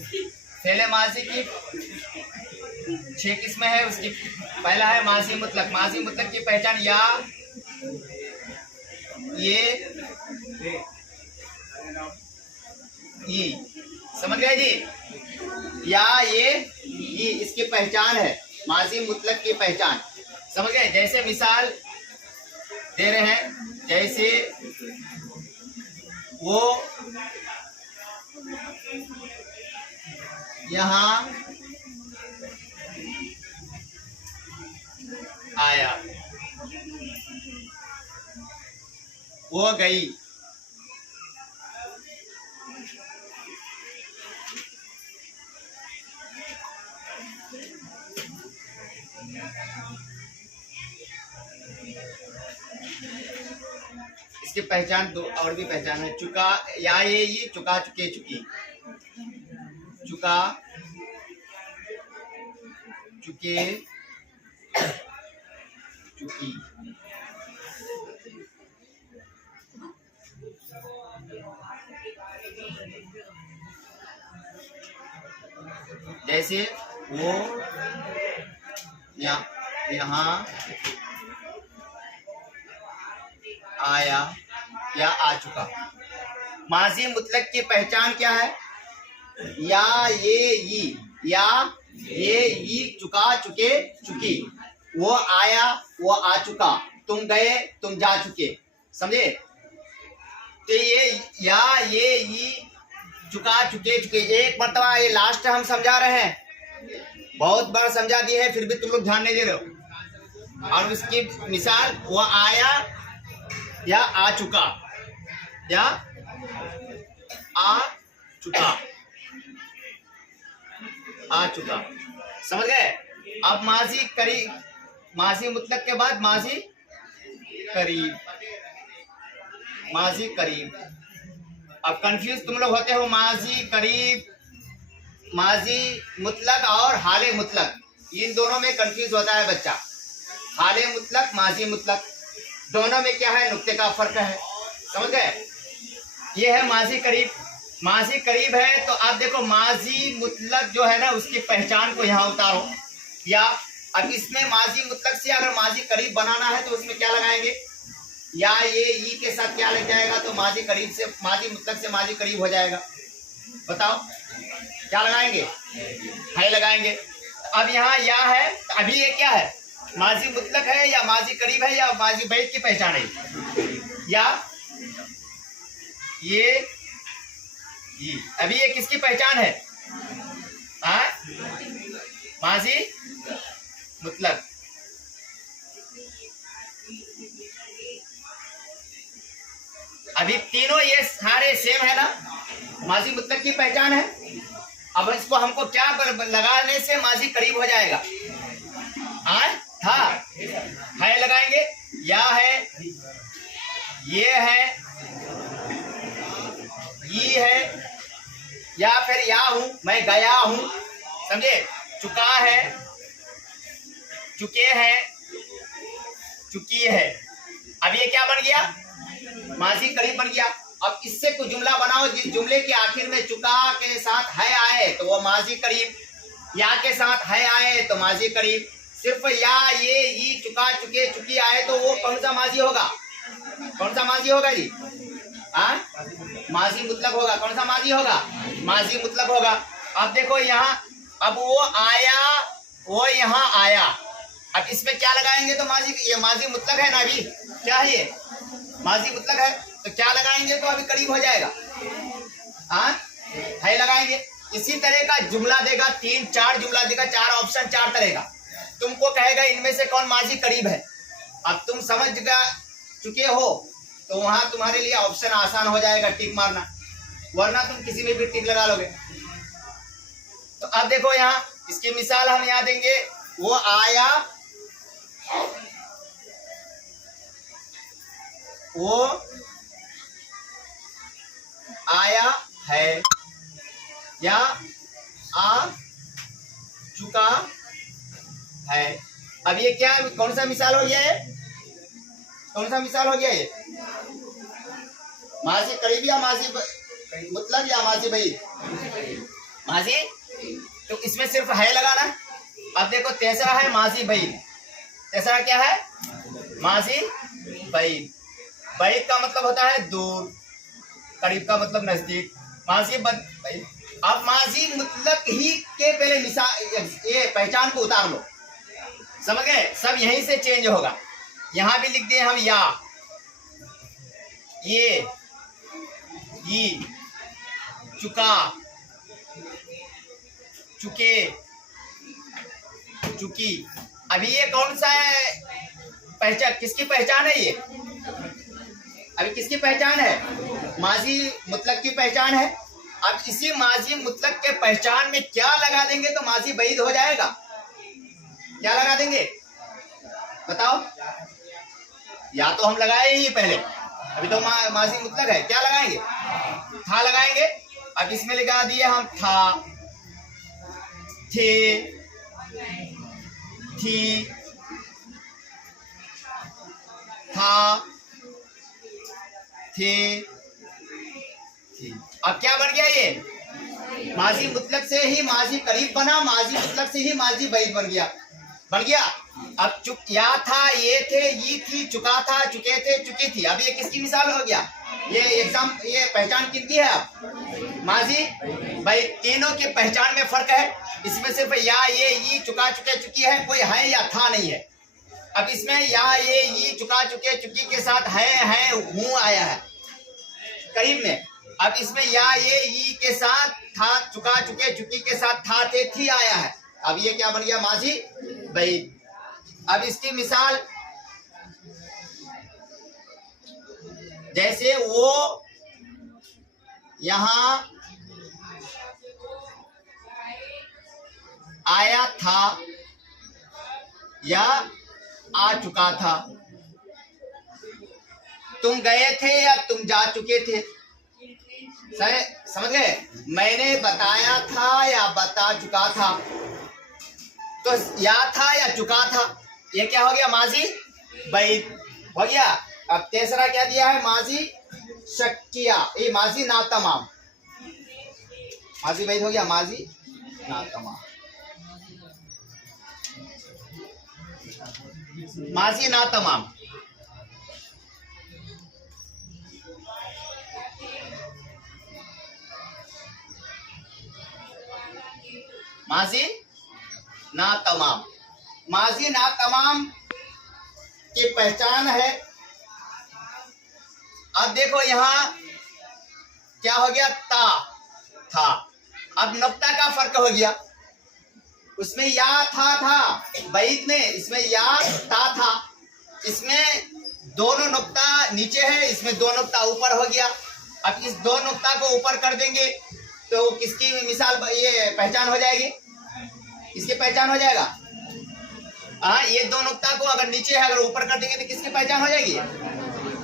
फेले माजी की 6 किस्में है। उसकी पहला है माजी मुतलक। माजी मुतलक की पहचान या, ये, ई। समझ गए जी? या, ये, ई इसकी पहचान है, माजी मुतलक की पहचान। समझ गए? जैसे मिसाल दे रहे हैं, जैसे वो यहाँ आया, वो गई। इसकी पहचान दो और भी पहचान है। चुका, या, ये चुका, चुके, चुकी। चुका, चुके, चुकी। जैसे वो यहाँ आया या आ चुका। माजी मुतलक की पहचान क्या है? या, ये, या, ये, चुका, चुके, चुकी। वो आया, वो आ चुका। तुम गए, तुम जा चुके। समझे? तो ये या, ये, चुका, चुके, चुके। एक मरतबा ये लास्ट हम समझा रहे हैं, बहुत बार समझा दिए है, फिर भी तुम लोग ध्यान नहीं दे रहे हो। और उसकी मिसाल, वो आया या आ चुका, या आ चुका, आ चुका। समझ गए? अब माजी करीब, माजी मुतलक के बाद माजी करीब, माजी करीब। अब कंफ्यूज तुम लोग होते हो, माजी करीब, माजी मुतलक और हाले मुतलक, इन दोनों में कंफ्यूज होता है बच्चा। हाले मुतलक, माजी मुतलक, दोनों में क्या है? नुक्ते का फर्क है। समझ गए? ये है माजी करीब। माजी करीब है तो आप देखो, माजी मुतलक जो है ना, उसकी पहचान को यहाँ उतारो। या अब इसमें माजी मुतलक से अगर माजी करीब बनाना है तो उसमें क्या लगाएंगे? या, ये, ई के साथ क्या लग जाएगा? तो माजी करीब से, माजी मुतलक से माजी करीब हो जाएगा। बताओ क्या लगाएंगे? है लगाएंगे। अब यहाँ या है, अभी ये क्या है? माजी मुतलक है या माजी करीब है या माजी बैद की पहचान है? या, ये, अभी ये किसकी पहचान है? माजी मुतलक। अभी तीनों ये सारे सेम है ना, माजी मुतलक की पहचान है। अब इसको हमको क्या लगाने से माजी करीब हो जाएगा? था, है लगाएंगे, या है, ये है, ये है, या फिर या हूं, मैं गया हूं। समझे? चुका है, चुके हैं, चुकी है। अब ये क्या बन गया? माजी करीब बन गया। अब इससे कुछ जुमला बनाओ जिस जुमले के आखिर में चुका के साथ है आए तो वो माजी करीब, या के साथ है आए तो माजी करीब। सिर्फ या, ये, ई, चुका, चुके, चुकी आए तो वो कौन सा माजी होगा? कौन सा माजी होगा जी? माजी मुतलक होगा। कौन सा माजी होगा? माजी मुतलक होगा। अब देखो यहाँ, अब वो आया, वो यहाँ आया। अब इसमें क्या लगाएंगे? तो माजी, ये माजी मुतलक है ना, अभी क्या है? ये माजी मुतलक है तो क्या लगाएंगे तो अभी करीब हो जाएगा? है लगाएंगे। इसी तरह का जुमला देगा, 3-4 जुमला देगा, 4 ऑप्शन, 4 तरह का। तुमको कहेगा इनमें से कौन माजी करीब है। अब तुम समझ चुके हो तो वहां तुम्हारे लिए ऑप्शन आसान हो जाएगा टिक मारना, वरना तुम किसी में भी टिक लगा लोगे। तो अब देखो यहाँ, इसकी मिसाल हम यहाँ देंगे, वो आया, वो आया है, या आ चुका है। अब ये क्या, कौन सा मिसाल हो गया है? कौन सा मिसाल हो गया ये? माजी करीब या माजी मुतलक या माजी बैद? माजी, तो इसमें सिर्फ है लगाना। अब देखो तीसरा है माजी बैद। तीसरा क्या है? माजी बैद। बैद का मतलब होता है दूर, करीब का मतलब नजदीक। माजी बैद। अब माजी मुतलक ही के पहले मिसाल ये पहचान को उतार लो, समझ गए? सब यहीं से चेंज होगा। यहां भी लिख दिए हम या, ये, चुका, चुके, चुकी। अभी ये कौन सा है पहचान? किसकी पहचान है ये? अभी किसकी पहचान है? माजी मुतलक की पहचान है। अब इसी माजी मुतलक के पहचान में क्या लगा देंगे तो माजी बैद हो जाएगा? क्या लगा देंगे बताओ? या तो हम लगाए ही पहले, अभी तो माजी मुतलक है, क्या लगाएंगे? था लगाएंगे। अब इसमें लगा दिए हम था, थे, थी, था, थे, थी। अब क्या बन गया ये? माजी मुतलक से ही माजी करीब बना, माजी मुतलक से ही माजी बैद बन गया। अब या था, ये थे, ये थी, चुका था, चुके थे, चुकी थी। अब ये किसकी मिसाल हो गया? ये एग्जाम, ये पहचान किसकी है? अब माजी भाई तीनों की पहचान में फर्क है। इसमें सिर्फ या, ये, चुका, चुके, चुकी है, कोई है या था नहीं है। अब इसमें या, ये, चुका, चुके, चुकी के साथ है, हूं आया है करीब में। अब इसमें या, ये के साथ था, चुका, चुके, चुकी के साथ था, थे, थी आया है। अब ये क्या बन गया? माजी बैद। अब इसकी मिसाल जैसे वो यहां आया था या आ चुका था। तुम गए थे या तुम जा चुके थे। समझ गए? मैंने बताया था या बता चुका था। तो या था या चुका था, ये क्या हो गया? माजी बैद हो गया। अब तीसरा क्या दिया है? माजी शक्किया, ये माजी ना तमाम। माजी बैद हो गया, माजी ना तमाम। माजी ना तमाम। माजी ना तमाम। माजी ना तमाम की पहचान है। अब देखो यहां क्या हो गया? था। अब नुक्ता का फर्क हो गया। उसमें या था बैद में, इसमें या था। इसमें दोनों नुक्ता नीचे है, इसमें दो नुक्ता ऊपर हो गया। अब इस दो नुक्ता को ऊपर कर देंगे तो किसकी मिसाल, ये पहचान हो जाएगी? इसकी पहचान हो जाएगा। हाँ, ये दो नुक्ता को अगर नीचे है, अगर ऊपर कर देंगे तो किसकी पहचान हो जाएगी?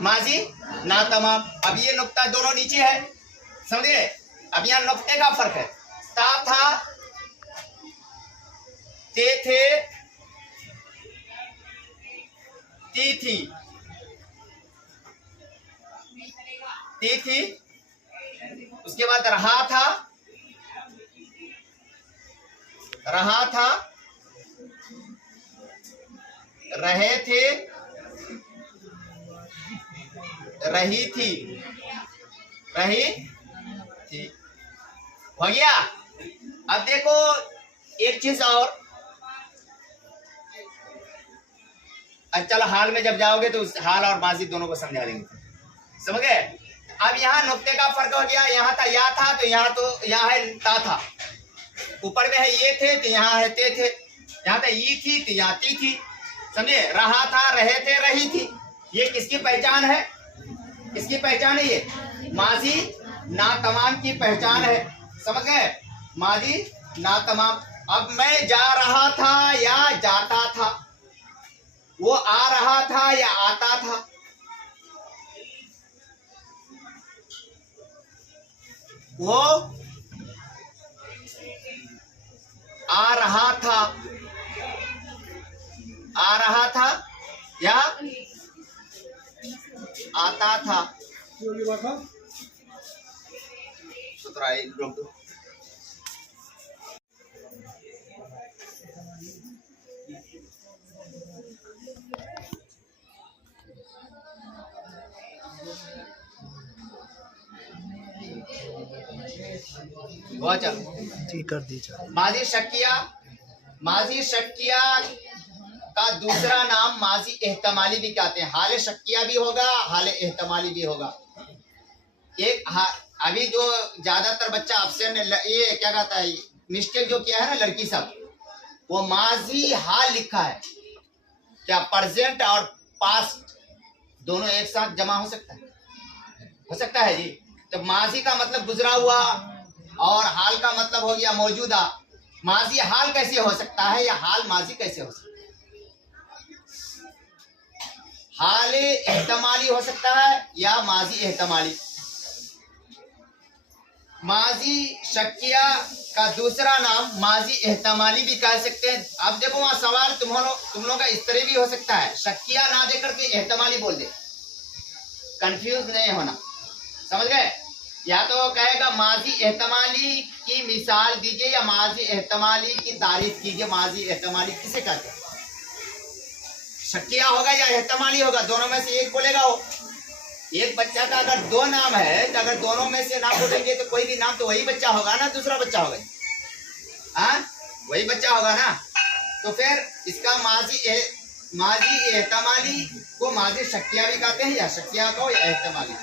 माजी ना तमाम। अब ये नुक्ता दोनों नीचे है, समझे? अब यहाँ नुक्ते का फर्क है। था, थे, ती थी। उसके बाद रहा था, रहे थे, रही थी, हो गया। अब देखो एक चीज और, चलो हाल में जब जाओगे तो उस हाल और माजी दोनों को समझा देंगे, समझ गए? अब यहाँ नुक्ते का फर्क हो गया। यहाँ था या था, तो यहाँ है था। ऊपर में है ये थे, तो यहाँ है थे। यहाँ था ये थी, तो यहाँ ती थी। समझे? रहा था, रहे थे, रही थी। ये किसकी पहचान है? किसकी पहचान है? ये माजी ना तमाम की पहचान है, समझ गए? माजी ना तमाम। अब मैं जा रहा था या जाता था, वो आ रहा था या आता था। वो आ रहा था या आता था। हुआ चल जी कर दीजिए। माजी शक्किया का दूसरा नाम माजी एहतमाली भी कहते हैं। हाल शक्किया भी होगा, हाल एहतमाली भी होगा। अभी जो ज्यादातर बच्चा ऑप्शन ये क्या कहता है, मिस्टेक जो किया है ना लड़की सब, वो माजी हाल लिखा है। क्या प्रेजेंट और पास्ट दोनों एक साथ जमा हो सकता है? हो सकता है जी। तो माजी का मतलब गुजरा हुआ और हाल का मतलब हो गया मौजूदा। माजी हाल कैसे हो सकता है या हाल माजी कैसे हो सकता है? हाल एहतमाली हो सकता है या माजी एहतमाली। माजी शक्किया का दूसरा नाम माजी एहतमाली भी कह सकते हैं। अब देखो वहां सवाल तुम लोग का इस तरह भी हो सकता है, शक्किया ना देकर के एहतमाली बोल दे, कंफ्यूज नहीं होना, समझ गए? या तो कहेगा माजी एहतमाली की मिसाल दीजिए या माजी एहतमाली की तारीफ कीजिए। माजी एहतमाली किसे कहते हैं? शक्किया होगा या एहतमाली होगा, दोनों में से एक बोलेगा। वो एक बच्चा का अगर दो नाम है तो अगर दोनों में से नाम बोलेंगे तो कोई भी नाम तो वही बच्चा होगा ना, दूसरा बच्चा होगा, वही बच्चा होगा ना। तो फिर इसका माजी एहतमाली को माजी शक्किया भी कहते हैं या शक्किया को या एहतमाली।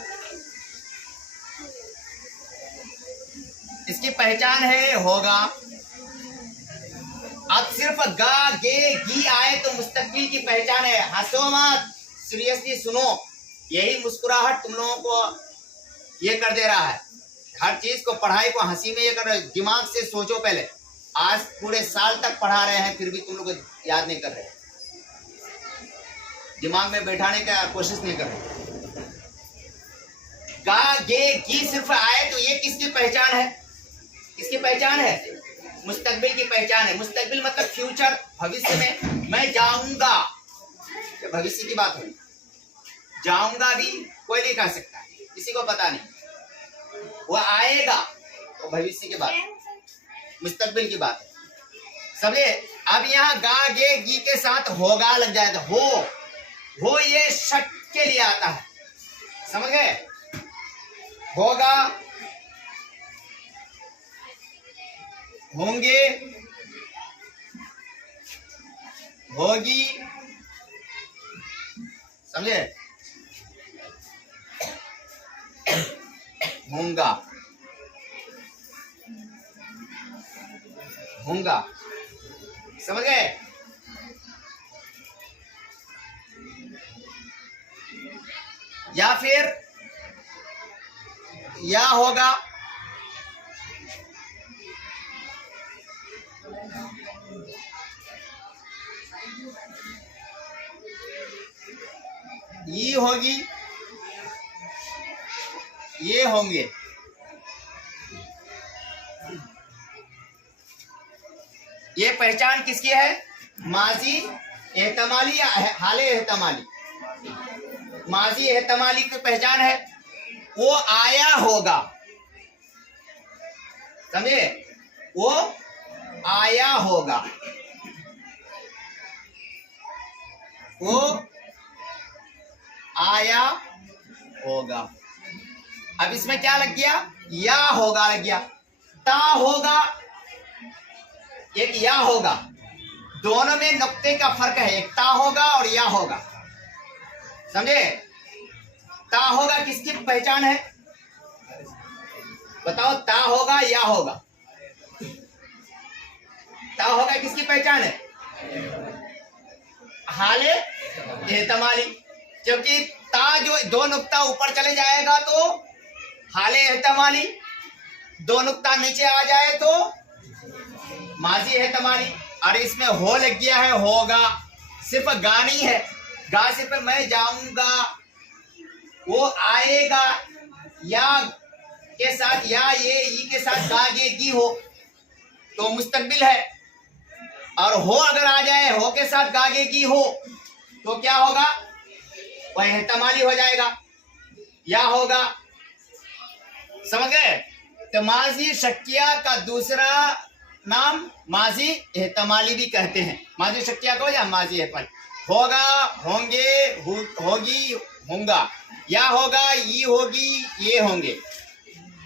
इसकी पहचान है होगा। अब सिर्फ गा गे गी आए तो मुस्तकबिल की पहचान है। हंसो मत, सीरियसली सुनो, यही मुस्कुराहट तुम लोगों को ये कर दे रहा है। हर चीज को, पढ़ाई को हंसी में ये कर रहे हो। दिमाग से सोचो पहले। आज पूरे साल तक पढ़ा रहे हैं फिर भी तुम लोग याद नहीं कर रहे, दिमाग में बैठाने का कोशिश नहीं कर रहे। गा गे गी सिर्फ आए तो ये किसकी पहचान है? किसकी पहचान है? मुस्तकबिल की पहचान है। मुस्तकबिल मतलब फ्यूचर, भविष्य में मैं जाऊंगा, भविष्य की बात हुई। जाऊंगा भी कोई नहीं कह सकता, किसी को पता नहीं। वो आएगा तो भविष्य की बात, मुस्तकबिल की बात है, समझे? अब यहाँ गा गे गी के साथ होगा लग जाएगा। हो ये शक के लिए आता है, समझ गए? होगा, होंगे, होगी, समझे? होगा, होगा, समझ गए? या फिर या होगा, ये होगी, ये होंगे। ये पहचान किसकी है? माजी एहतमाली या हाले एहतमाली? माजी एहतमाली की पहचान है वो आया होगा, समझे? वो आया होगा, वो आया होगा। अब इसमें क्या लग गया? या होगा लग गया। ता होगा, एक या होगा, दोनों में नुक्ते का फर्क है। एक ता होगा और या होगा, समझे? ता होगा किसकी पहचान है? बताओ, ता होगा या होगा? ता होगा किसकी पहचान है? हाले एहतमाली, क्योंकि ता जो दो नुक्ता ऊपर चले जाएगा तो हाले एहतमाली, दो नुक्ता नीचे आ जाए तो माजी एहतमाली। और इसमें हो लग गया है होगा, सिर्फ गा नहीं है। गा सिर्फ मैं जाऊंगा, वो आएगा, या के साथ या ये ई के साथ गा गे गी हो तो मुस्तकबिल है। और हो अगर आ जाए, हो के साथ गा गे गी हो तो क्या होगा? वह एहतमाली हो जाएगा, या होगा, समझ गए? तो माजी शक्किया का दूसरा नाम माजी एहतमाली भी कहते हैं। माजी शक्किया को या माजी एहतमाली। होगा, होंगे, होगी, होगा, या होगा, ये होगी, ये होंगे।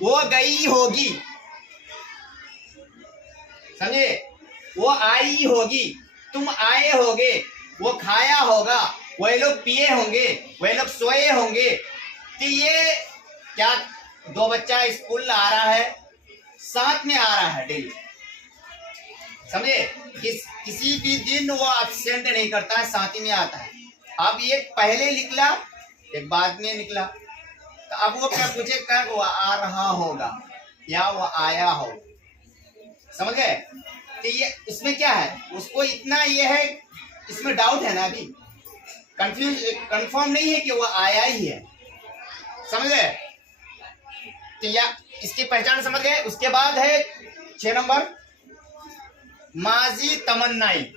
वो गई होगी, समझे? वो आई होगी, तुम आए होगे, वो खाया होगा, वही लोग पिए होंगे, वही लोग सोए होंगे। तो ये क्या, दो बच्चा स्कूल आ रहा है, साथ में आ रहा है डेली, समझे? किसी भी दिन वो एब्सेंट नहीं करता है, साथ ही में आता है। अब ये पहले निकला, एक बाद में निकला, तो अब वो क्या पूछे, कब वो आ रहा होगा या वो आया हो, समझ गए? तो ये इसमें क्या है, उसको इतना ये है, इसमें डाउट है ना, अभी कंफर्म नहीं है कि वो आया ही है, समझ गए? तो या इसकी पहचान समझ गए। उसके बाद है 6 नंबर, माजी तमन्नाई।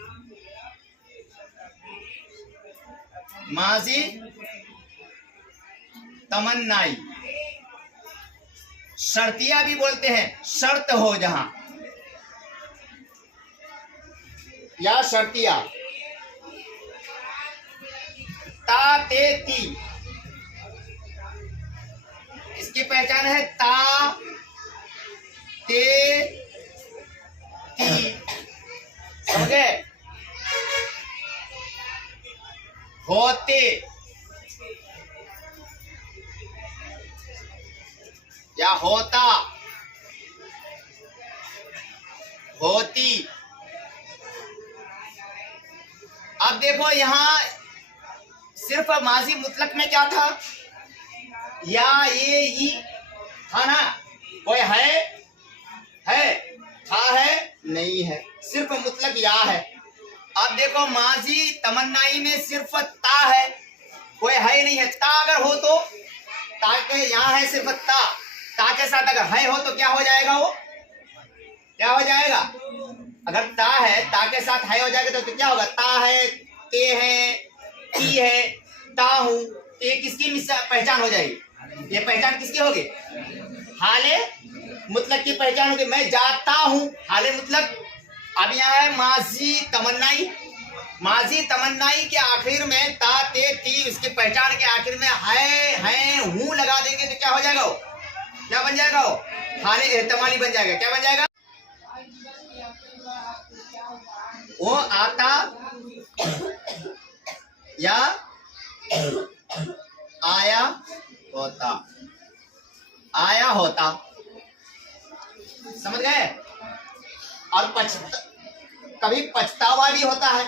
माजी तमन्नाई, शर्तिया भी बोलते हैं, शर्त हो जहां, या शर्तिया। ता ते ती, इसकी पहचान है ता ते ती, समझ गए? होते या होता, होती। अब देखो यहां सिर्फ माजी मुतलक में क्या था, या ये था ना, कोई है था है नहीं है, सिर्फ मुतलक या है। अब देखो माजी तमन्नाई में सिर्फ ता है, कोई है नहीं है। ता अगर हो तो, ता के यहाँ है सिर्फ ता के साथ अगर है हो तो क्या हो जाएगा, वो क्या हो जाएगा? अगर ता है, ता के साथ है हो जाएगा तो क्या होगा? ता है, ते है, ती है, ता हूं, ये किसकी पहचान हो जाएगी? ये पहचान किसकी होगी? हाले मुतलक की पहचान होगी। मैं जाता हूं, हाले मुतलक। अब यहाँ है माजी तमन्नाई, माजी तमन्नाई के आखिर में ता ते ती, उसकी पहचान के आखिर में है हूं लगा देंगे तो क्या हो जाएगा? वो क्या बन जाएगा? वो हाले एहतमाली बन जाएगा। क्या बन जाएगा? वो आता या आया होता, आया होता, समझ गए? और कभी पछतावा भी होता है।